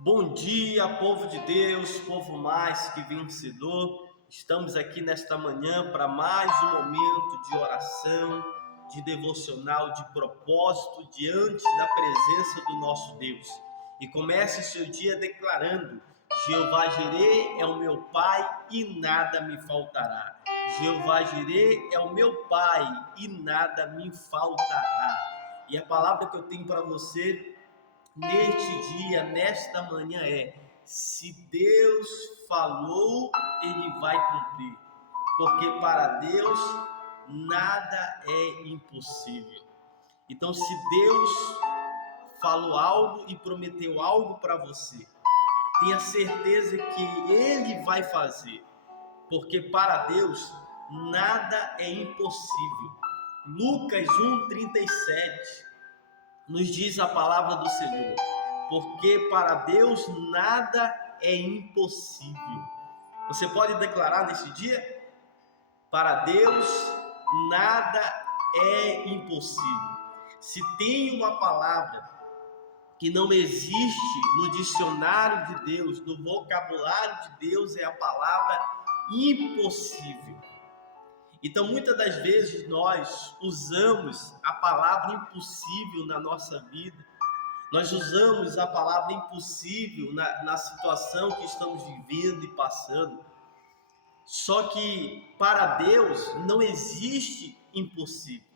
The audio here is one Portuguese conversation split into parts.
Bom dia, povo de Deus, povo mais que vencedor. Estamos aqui nesta manhã para mais um momento de oração, de devocional, de propósito diante da presença do nosso Deus. E comece seu dia declarando: Jeová Jireh é o meu Pai e nada me faltará. Jeová Jireh é o meu Pai e nada me faltará. E a palavra que eu tenho para você neste dia, nesta manhã se Deus falou, Ele vai cumprir, porque para Deus nada é impossível. Então, se Deus falou algo e prometeu algo para você, tenha certeza que Ele vai fazer, porque para Deus nada é impossível. Lucas 1:37 nos diz a palavra do Senhor, porque para Deus nada é impossível. Você pode declarar nesse dia: para Deus nada é impossível. Se tem uma palavra que não existe no dicionário de Deus, no vocabulário de Deus, é a palavra impossível. Então, muitas das vezes nós usamos a palavra impossível na nossa vida. Nós usamos a palavra impossível na situação que estamos vivendo e passando. Só que para Deus não existe impossível.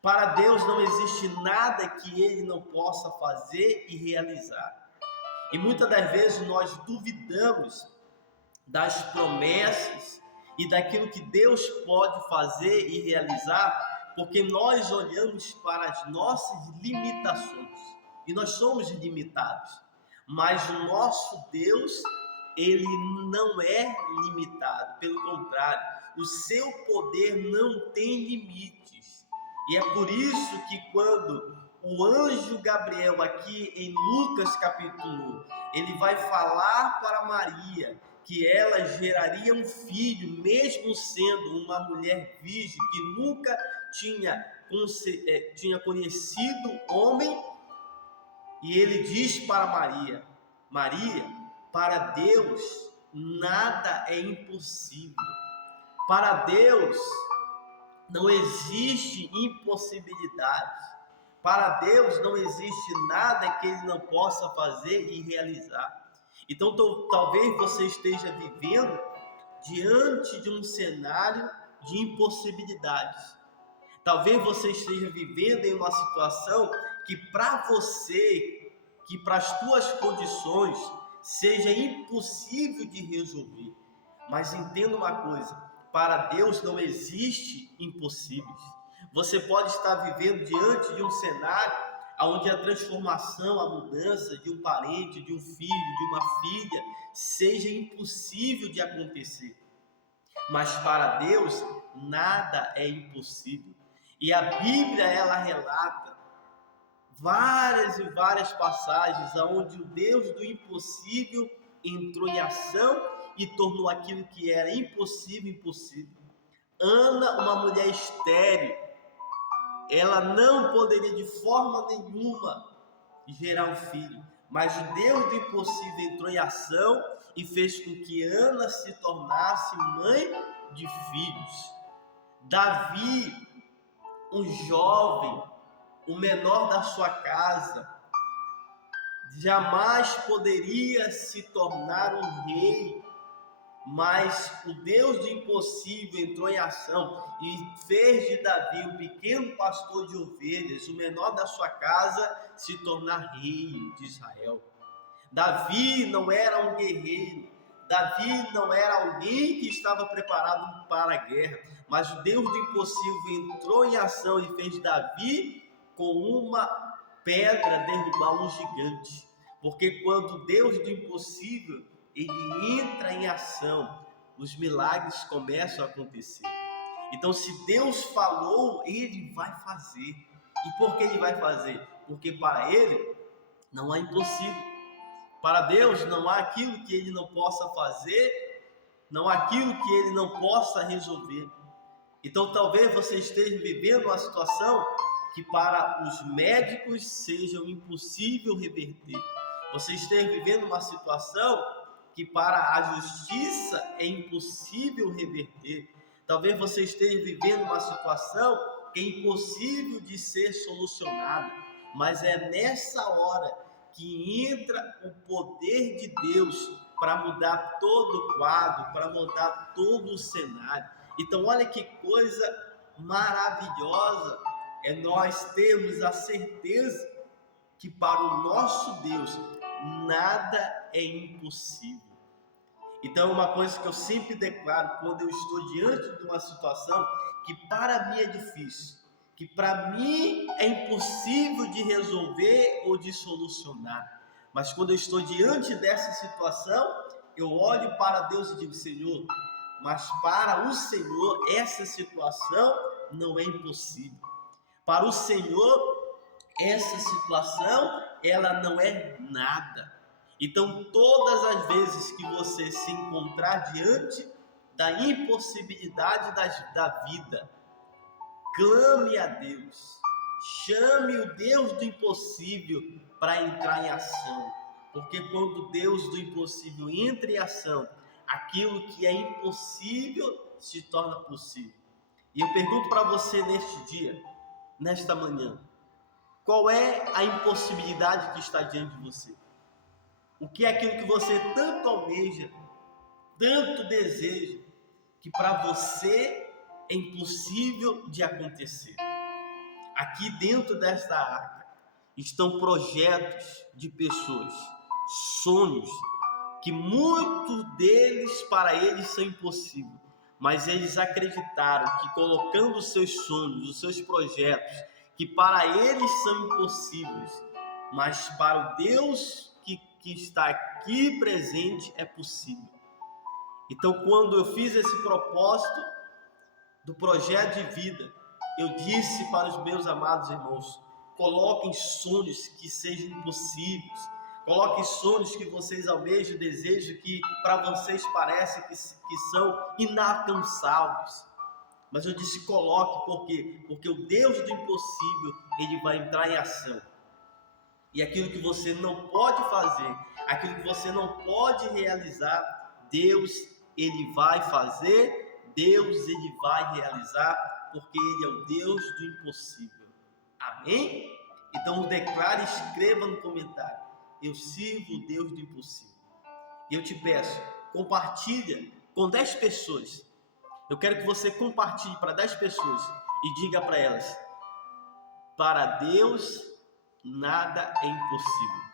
Para Deus não existe nada que Ele não possa fazer e realizar. E muitas das vezes nós duvidamos das promessas e daquilo que Deus pode fazer e realizar, porque nós olhamos para as nossas limitações e nós somos limitados, mas o nosso Deus, Ele não é limitado, pelo contrário, o seu poder não tem limites. E é por isso que quando o anjo Gabriel, aqui em Lucas capítulo 1, ele vai falar para Maria que ela geraria um filho, mesmo sendo uma mulher virgem que nunca tinha conhecido homem, e ele diz para Maria: Maria, para Deus nada é impossível. Para Deus não existe impossibilidade. Para Deus não existe nada que Ele não possa fazer e realizar. Então, talvez você esteja vivendo diante de um cenário de impossibilidades. Talvez você esteja vivendo em uma situação que para você, que para as tuas condições, seja impossível de resolver. Mas entenda uma coisa: para Deus não existe impossíveis. Você pode estar vivendo diante de um cenário onde a transformação, a mudança de um parente, de um filho, de uma filha, seja impossível de acontecer. Mas para Deus nada é impossível. E a Bíblia, ela relata várias e várias passagens onde o Deus do impossível entrou em ação e tornou aquilo que era impossível, impossível. Ana, uma mulher estéril, ela não poderia de forma nenhuma gerar um filho, mas o Deus do impossível entrou em ação e fez com que Ana se tornasse mãe de filhos. Davi, um jovem, o menor da sua casa, jamais poderia se tornar um rei, mas o Deus do impossível entrou em ação e fez de Davi, um pequeno pastor de ovelhas, o menor da sua casa, se tornar rei de Israel. Davi não era um guerreiro, Davi não era alguém que estava preparado para a guerra, mas o Deus do impossível entrou em ação e fez Davi, com uma pedra, derrubar um gigante. Porque quando o Deus do impossível ele entra em ação, os milagres começam a acontecer. Então, se Deus falou, Ele vai fazer. E por que Ele vai fazer? Porque para Ele não há impossível. Para Deus não há aquilo que Ele não possa fazer, não há aquilo que Ele não possa resolver. Então, talvez você esteja vivendo uma situação que para os médicos seja impossível reverter. Você esteja vivendo uma situação que para a justiça é impossível reverter. Talvez você esteja vivendo uma situação que é impossível de ser solucionada. Mas é nessa hora que entra o poder de Deus para mudar todo o quadro, para mudar todo o cenário. Então, olha que coisa maravilhosa é nós termos a certeza que para o nosso Deus nada é impossível. Então, uma coisa que eu sempre declaro quando eu estou diante de uma situação que para mim é difícil, que para mim é impossível de resolver ou de solucionar, mas quando eu estou diante dessa situação, eu olho para Deus e digo: Senhor, mas para o Senhor essa situação não é impossível. Para o Senhor essa situação ela não é nada. Então, todas as vezes que você se encontrar diante da impossibilidade da vida, clame a Deus, chame o Deus do impossível para entrar em ação, porque quando Deus do impossível entra em ação, aquilo que é impossível se torna possível. E eu pergunto para você neste dia, nesta manhã, qual é a impossibilidade que está diante de você? O que é aquilo que você tanto almeja, tanto deseja, que para você é impossível de acontecer? Aqui dentro desta arca estão projetos de pessoas, sonhos, que muitos deles para eles são impossíveis, mas eles acreditaram que colocando os seus sonhos, os seus projetos, que para eles são impossíveis, mas para o Deus que está aqui presente é possível. Então, quando eu fiz esse propósito do projeto de vida, eu disse para os meus amados irmãos: coloquem sonhos que sejam possíveis, coloquem sonhos que vocês almejam, desejam, que para vocês parecem que são inalcançáveis. Mas eu disse: coloque, por quê? Porque o Deus do impossível, ele vai entrar em ação. E aquilo que você não pode fazer, aquilo que você não pode realizar, Deus, ele vai fazer, Deus, ele vai realizar, porque ele é o Deus do impossível. Amém? Então declare, escreva no comentário: eu sirvo o Deus do impossível. E eu te peço, compartilha com 10 pessoas. Eu quero que você compartilhe para 10 pessoas e diga para elas: para Deus nada é impossível.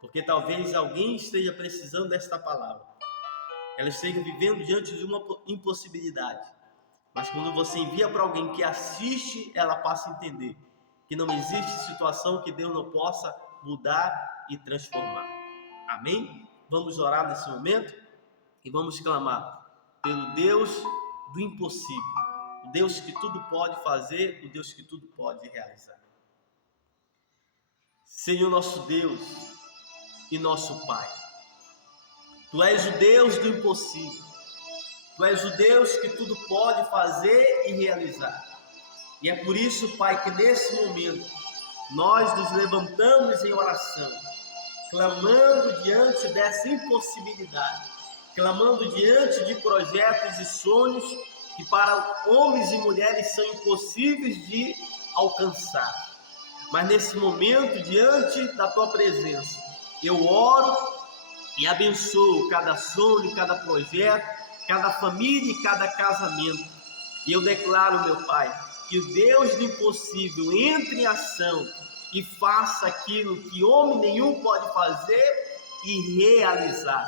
Porque talvez alguém esteja precisando desta palavra. Ela esteja vivendo diante de uma impossibilidade. Mas quando você envia para alguém que assiste, ela passa a entender que não existe situação que Deus não possa mudar e transformar. Amém? Vamos orar nesse momento e vamos clamar pelo Deus do impossível, o Deus que tudo pode fazer, o Deus que tudo pode realizar. Senhor nosso Deus e nosso Pai, Tu és o Deus do impossível, Tu és o Deus que tudo pode fazer e realizar. E é por isso, Pai, que nesse momento nós nos levantamos em oração, clamando diante dessa impossibilidade, clamando diante de projetos e sonhos que para homens e mulheres são impossíveis de alcançar. Mas nesse momento, diante da Tua presença, eu oro e abençoo cada sonho, cada projeto, cada família e cada casamento. E eu declaro, meu Pai, que o Deus do impossível entre em ação e faça aquilo que homem nenhum pode fazer e realizar.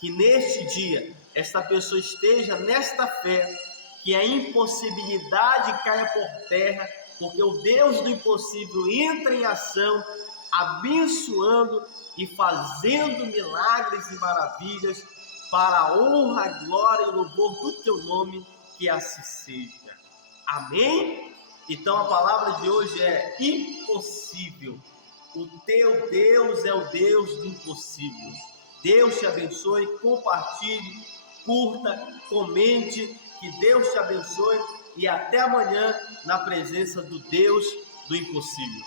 Que neste dia, esta pessoa esteja nesta fé, que a impossibilidade caia por terra, porque o Deus do impossível entra em ação, abençoando e fazendo milagres e maravilhas para a honra, glória e louvor do Teu nome, que assim seja. Amém? Então a palavra de hoje é impossível. O teu Deus é o Deus do impossível. Deus te abençoe, compartilhe, curta, comente, que Deus te abençoe e até amanhã na presença do Deus do impossível.